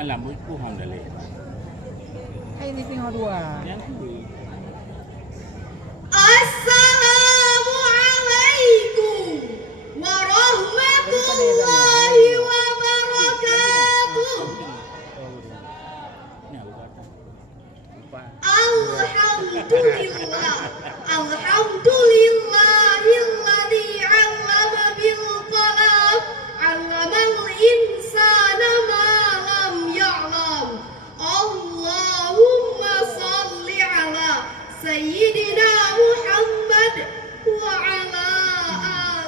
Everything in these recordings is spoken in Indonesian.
Rambutku hamdallah. Ini tinggal dua. Yang kedua. Assalamualaikum warahmatullahi wabarakatuh. Alhamdulillah, alhamdulillahilladzi 'allama bil qalam, 'allamal insana ma lam ya'lam. Allahumma shalli 'ala sayyidina Muhammad wa 'ala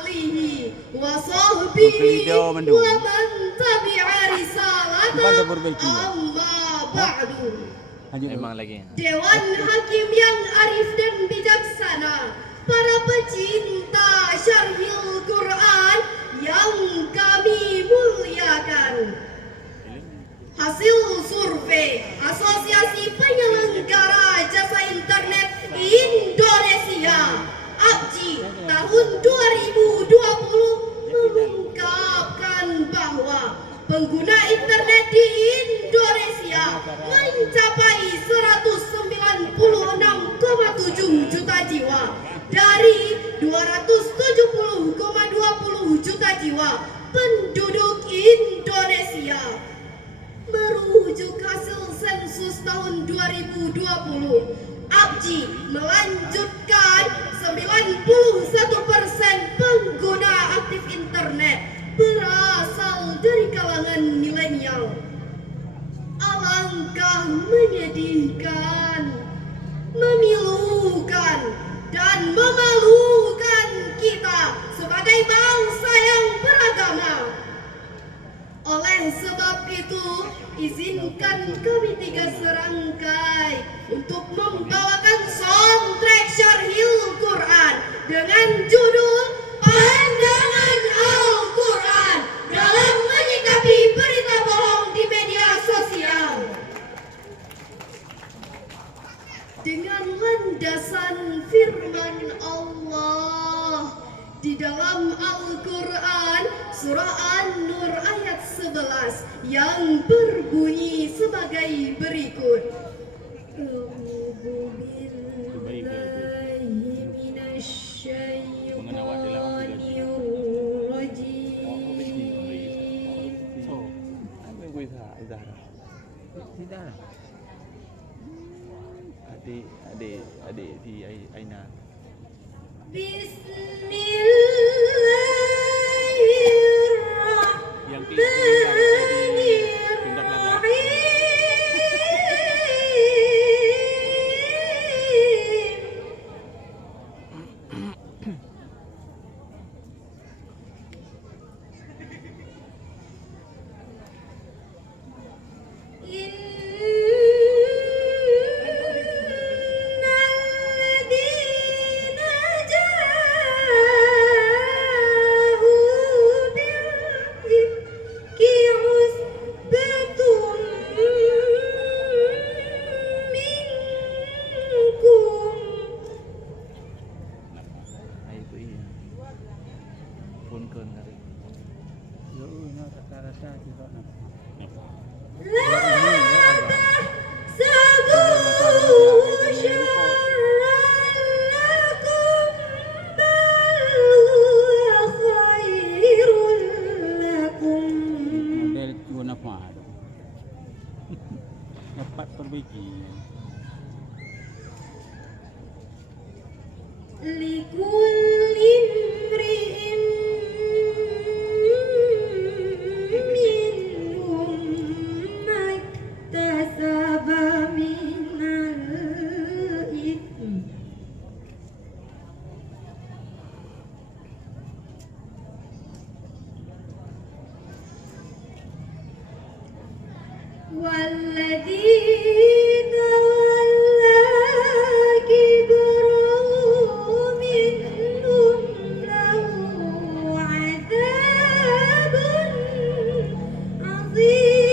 alihi wa sahbihi wa man tabi'a risalatahu amma ba'du. Emang lagi. Dewan Hakim yang arif dan bijaksana, para pecinta syarhil Quran yang kami muliakan. Hasil survei Asosiasi Penyelenggara Jasa Internet Indonesia (APJI) tahun 2020 mengungkapkan bahwa pengguna internet di Indonesia mencapai 196,7 juta jiwa dari 270,20 juta jiwa penduduk Indonesia. Merujuk hasil sensus tahun 2020, APJI melanjutkan 91% pengguna aktif internet berasal dari kalangan milenial. Alangkah menyedihkan, memilukan, dan memalukan kita sebagai bangsa yang beragama. Oleh sebab itu, izinkan kami tiga serangkai untuk membawakan soundtrack syarhil Quran dengan judul Pandangan Al-Quran dalam menyikapi berita bohong di media sosial. Dengan landasan firman Allah di dalam Al-Quran surah An-Nur ayat 11 yang berbunyi sebagai berikut. Tidak. Adik di Aina. Dapat perbaiki. Likulli imri'in minhum maktasaba minal itsm والذين تولى كبره منهم له عذاب عظيم.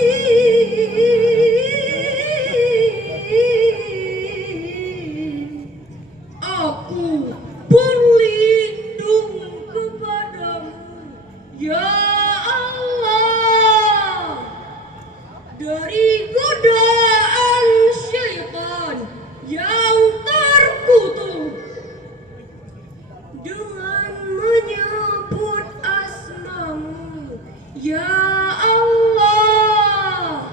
Aku berlindung kepadamu, ya Allah, dari godaan syaitan yang terkutuk dengan menyebut asmamu, ya Allah,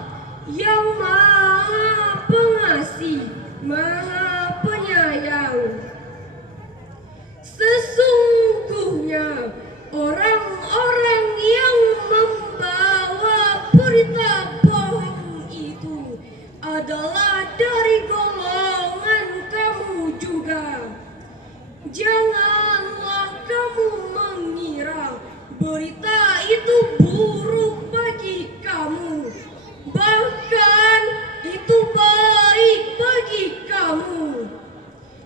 yang maha pengasih, maha penyayang. Sesungguhnya orang-orang yang membawa berita bohong itu adalah dari golongan kamu juga. Janganlah kamu mengira berita itu buruk bagi kamu, bahkan itu baik bagi kamu.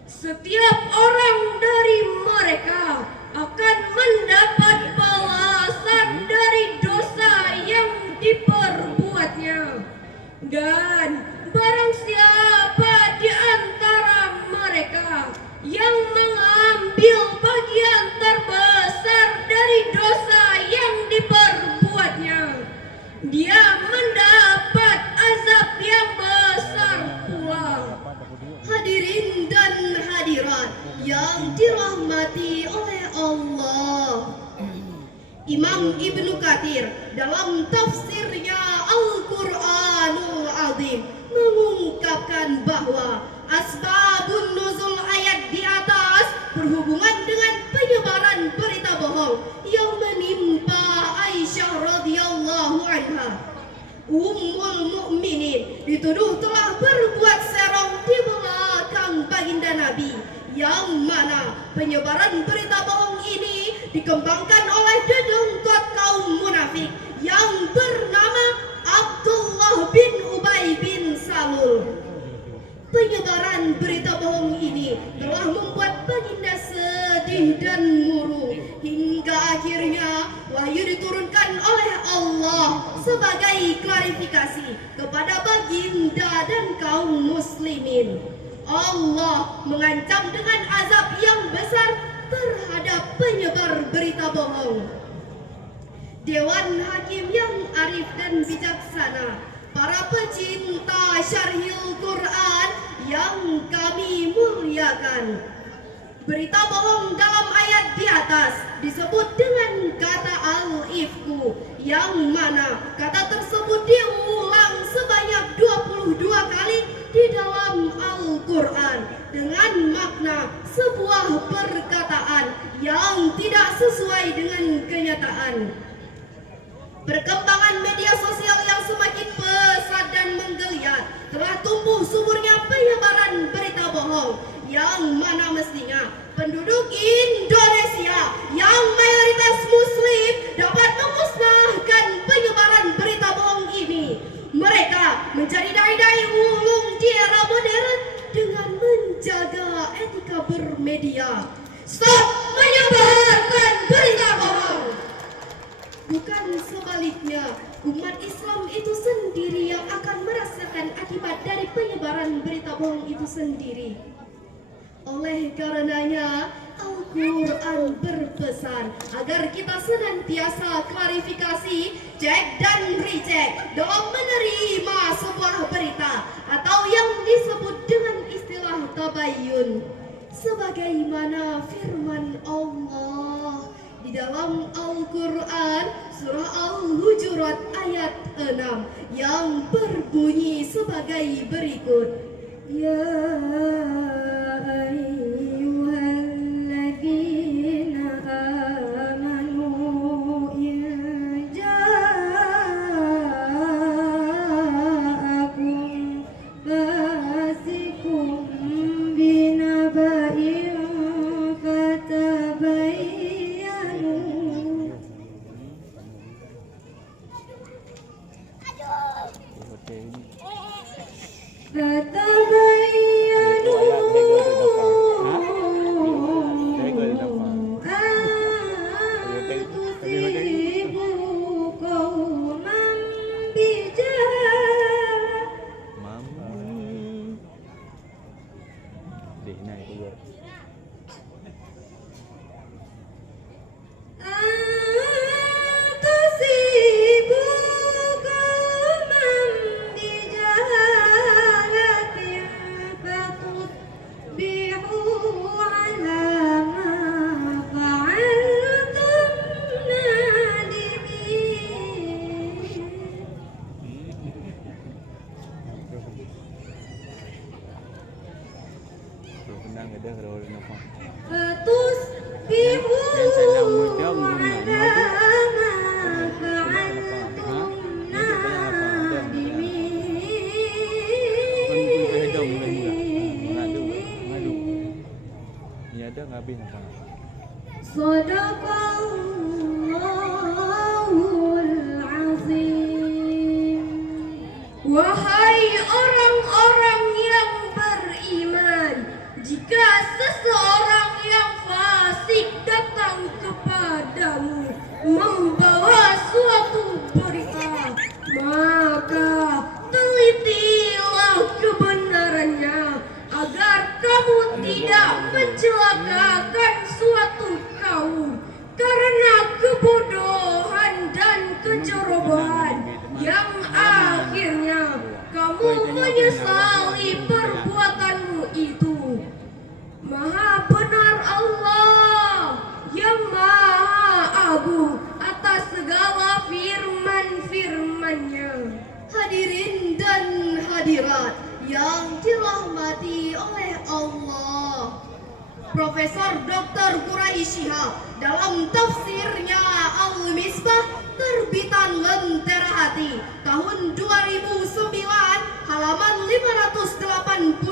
Setiap orang dari mereka akan mendapat balasan dari dosa yang diperbuatnya. Dan barang siapa di antara mereka yang mengambil bagian terbesar dari dosa yang diperbuatnya, dia mendapat azab yang besar pula. Hadirin dan hadirat yang dirahmati oleh Allah, Imam Ibnu Katsir dalam tafsirnya Al-Quranul Azim mengungkapkan bahwa asbabun nuzul ayat di atas berhubungan dengan penyebaran berita bohong yang menimpa Aisyah radhiyallahu anha. Ummul Mukminin dituduh telah berbuat serong di belakang baginda Nabi, yang mana penyebaran berita bohong ini dikembangkan oleh dedengkot kaum munafik yang bernama Abdullah bin Ubay bin Salul. Penyebaran berita bohong ini telah membuat baginda sedih dan murung, hingga akhirnya wahyu diturunkan oleh Allah sebagai klarifikasi kepada baginda dan kaum muslimin. Allah mengancam dengan azab yang besar terhadap penyebar berita bohong. Dewan Hakim yang arif dan bijaksana, para pecinta syarhil Quran yang kami muliakan, berita bohong dalam ayat di atas disebut dengan kata al-ifku, yang mana kata tersebut diulang sebanyak 22 kali di dalam Al-Quran dengan makna sebuah perkataan yang tidak sesuai dengan kenyataan. Perkembangan media sosial yang semakin pesat dan menggeliat telah tumbuh suburnya penyebaran berita bohong, yang mana mestinya penduduk Indonesia yang mayoritas muslim dapat memusnahkan penyebaran berita bohong ini. Mereka menjadi dai-dai ulung di era modern dengan menjaga etika bermedia. Stop menyebarkan berita bohong! Bukan sebaliknya, umat Islam itu sendiri yang akan merasakan akibat dari penyebaran berita bohong itu sendiri. Oleh karenanya, Al-Quran berpesan agar kita senantiasa klarifikasi, cek dan recheck dalam menerima sebuah berita atau yang disebut dengan istilah tabayyun. Sebagaimana firman Allah di dalam Al-Quran surah Al-Hujurat ayat 6 yang berbunyi sebagai berikut. Ya ayyuhalladzina amanu in ja'akum fasikum binaba'in fatabayyanu. Ada kalau nampak. فتصبحوا على ما فعلتم نادمين Ni ada ngabi nampak. Sadaqallahul azim. Wahai orang-orang yang beriman, jika seseorang yang fasik datang kepadamu membawa suatu berita, maka telitilah kebenarannya agar kamu tidak mencelakakan suatu kaum karena kebodohan dan kecerobohan yang akhirnya kamu menyesali perbuatanmu itu. Maha benar Allah yang Maha Agung atas segala firman-firman-Nya. Hadirin dan hadirat yang dirahmati oleh Allah, Profesor Dr. Quraisy Shihab dalam tafsirnya Al-Misbah terbitan Lentera Hati tahun 2009 halaman 588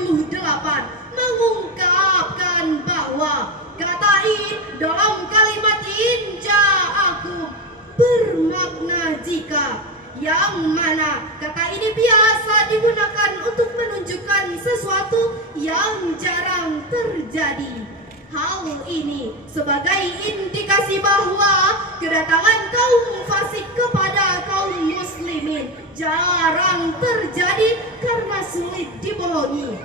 mengungkapkan bahwa kata in dalam kalimat in ja'akum bermakna jika, yang mana kata ini biasa digunakan untuk menunjukkan sesuatu yang jarang terjadi. Hal ini sebagai indikasi bahwa kedatangan kaum fasik kepada kaum muslimin jarang terjadi karena sulit dibohongi.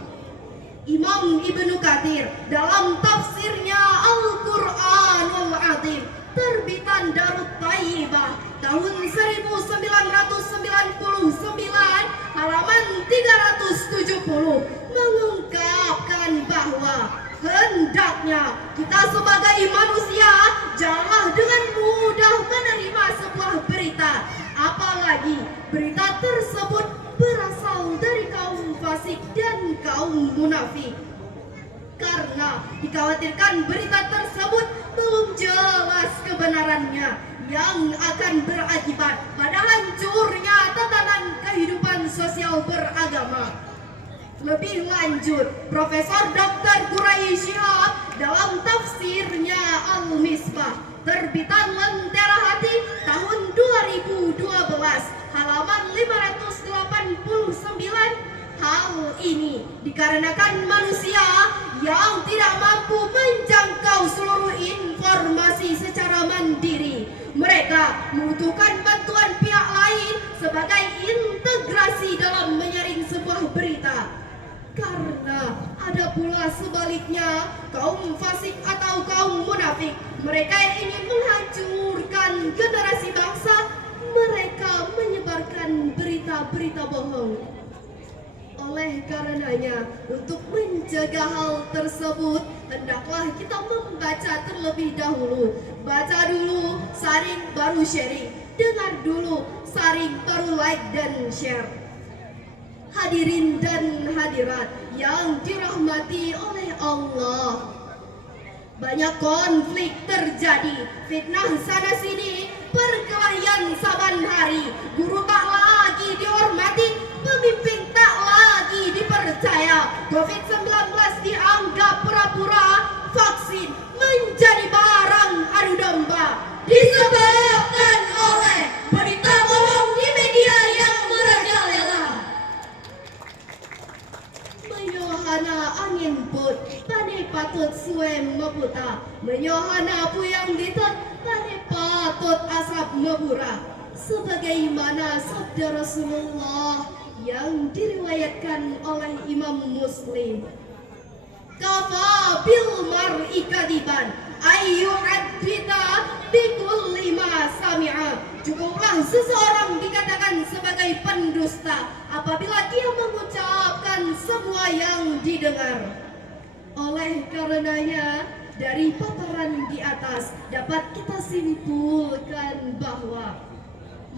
Imam Ibnu Katsir dalam tafsirnya Al-Qur'anul Azim terbitan Darut Thayyibah tahun 1999 halaman 370 mengungkapkan bahwa hendaknya kita sebagai manusia janganlah dengan mudah menerima sebuah berita, apalagi berita tersebut berasal dari kaum fasik dan kaum munafik, karena dikhawatirkan berita tersebut belum jelas kebenarannya yang akan berakibat pada hancurnya tatanan kehidupan sosial beragama. Lebih lanjut, Profesor Dr. Quraisy Shihab dalam tafsirnya Al-Misbah terbitan Lentera Hati tahun 2012 halaman 589, hal ini dikarenakan manusia yang tidak mampu menjangkau seluruh informasi secara mandiri. Mereka membutuhkan bantuan pihak lain sebagai integrasi dalam menyaring sebuah berita. Karena ada pula sebaliknya, kaum fasik atau kaum munafik, mereka yang ingin menghancurkan generasi bangsa, mereka menyebarkan berita-berita bohong. Oleh karenanya, untuk mencegah hal tersebut, hendaklah kita membaca terlebih dahulu. Baca dulu, saring baru sharing. Dengar dulu, saring baru like dan share. Hadirin dan hadirat yang dirahmati oleh Allah, banyak konflik terjadi, fitnah sana sini, perkelahian saban hari, guru tak lagi dihormati, pemimpin tak lagi dipercaya, COVID-19 dianggap pura-pura, vaksin menjadi barang adu domba, disebabkan oleh berita bohong di media yang merajalela. Menyohana angin put, pane patut suwe meputa, menyohana puyang ditut, pane patut asap mebura. Sebagaimana sabda Rasulullah yang diriwayatkan oleh Imam Muslim, kafa bil mar'i kadiban ayu adbita bikulli ma sami'a. Cukuplah seseorang dikatakan sebagai pendusta apabila dia mengucapkan semua yang didengar. Oleh karenanya, dari paparan di atas dapat kita simpulkan bahwa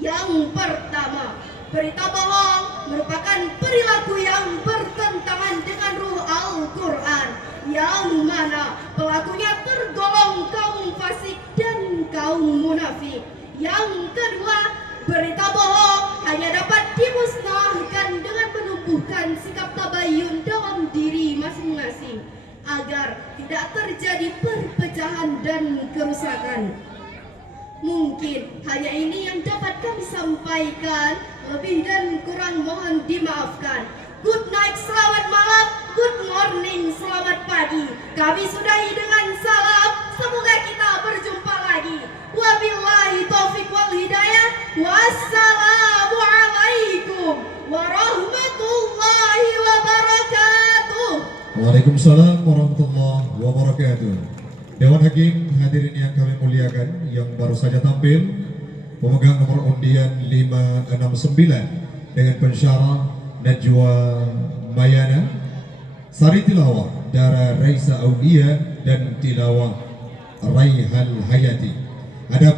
yang pertama, berita bohong merupakan perilaku yang bertentangan dengan ruh Al-Quran, yang mana pelakunya tergolong kaum fasik dan kaum munafik. Yang kedua, berita bohong hanya dapat dimusnahkan dengan menumbuhkan sikap tabayun dalam diri masing-masing agar tidak terjadi perpecahan dan kerusakan. Mungkin hanya ini yang dapat kami sampaikan, lebih dan kurang mohon dimaafkan. Good night, selamat malam. Good morning, selamat pagi. Kami sudahi dengan salam. Semoga kita berjumpa lagi. Wabillahi taufiq wal hidayah. Wassalamualaikum warahmatullahi wabarakatuh. Waalaikumsalam warahmatullahi wabarakatuh. Dewan Hakim hadirin yang kami muliakan, yang baru saja tampil pemegang nomor undian 569 dengan pensyarah Najwa Mayana, Sari Tilawah Dara Raisa Aulia dan Tilawah Raihal Hayati. Ada